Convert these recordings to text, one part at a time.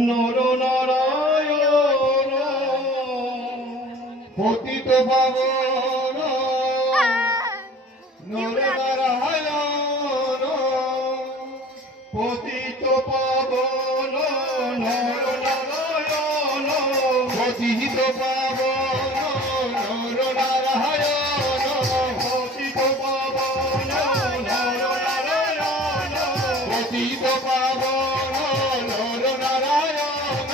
নর নারায়ণ পতিত পাবন নর নারায়ণ পতিত পাবন নর নারায়ণ পতিত পাবন নর নারায়ণ পতিত পাবন নর নারায়ণ পতিত পাবন নর নারায়ণ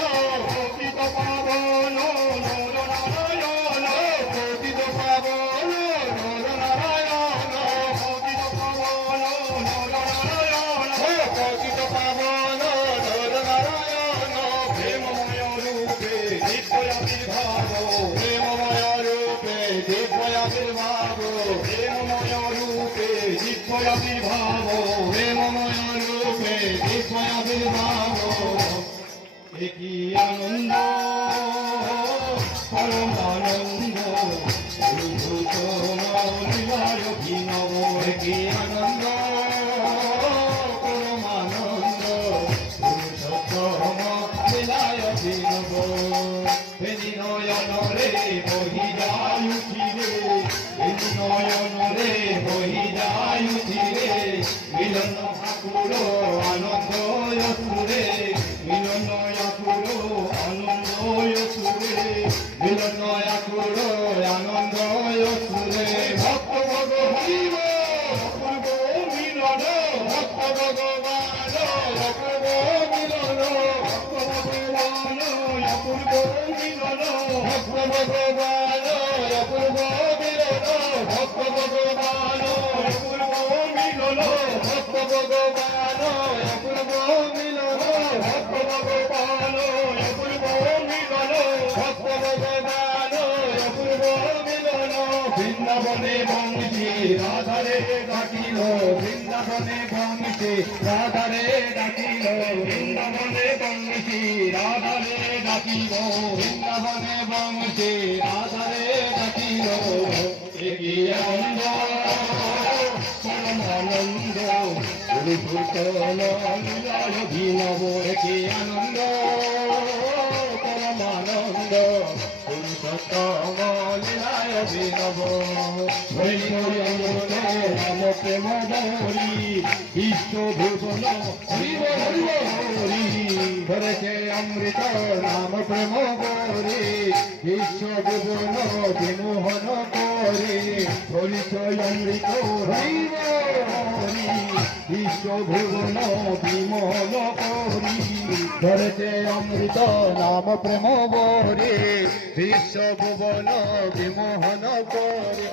পতিত পাবন নর নারায়ণ পতিত পাবন নর নারায়ণ পতিত পাবন নর নারায়ণ পতিত পাবন নর নারায়ণ প্রেমময় রূপে দিব্য আবির্ভাব প্রেমময় রূপে দিব্য আবির্ভাব প্রেমময় রূপে দিব্য আবির্ভাব প্রেমময় রূপে দিব্য আবির্ভাব কি আনন্দ পরম আনন্দ অভিনব কি আনন্দ পরম আনন্দ পুরুষোত্তম লীলায় অভিনব নয়ন রে বহি যায় উঠিরে নয়ন রে বহি যায় উঠিরে মিলন ঠাকুর আনন্দ সুরে মিলন আকুর আনন্দ সুরে মিলন আকুর আনন্দ সুরে ভক্ত ভগবান অপূর্ব মিলন ভক্ত ভগবান অপূর্ব মিলন ভক্ত ভগবান অপূর্ব মিলন ভক্ত ভগবান অপূর্ব মিলন ভক্ত ভগবান অপূর্ব মিলন ভক্ত ভগবান অপূর্ব মিলন ভক্ত ভগবান অপূর্ব মিলন ভক্ত ভগবান অপূর্ব মিলন বৃন্দাবনে বংশী রাধারে ডাকিল বৃন্দাবনে বংশী রাধারে ডাকিল বৃন্দাবনে বংশী রাধারে ডাকিল বৃন্দাবনে বংশী রাধারে ডাকিল এগিয়ে আনন্দ পরম আনন্দ অভিনব একে আনন্দ পরম আনন্দ পুরুষোত্তম লীলায় অভিনব রাম প্রেম গৌরী বিশ্ব ভুবন হরিব হরিব হরি ধরেছে অমৃত রাম প্রেম গৌরী বিশ্ব ভুবন বিমোহন করে ধরিছে অমৃত হরিব হরি বিশ্ব ভুবন বিমোহন করি ধরেছে অমৃত নাম প্রেম বরে বিশ্ব ভুবন বিমোহন করে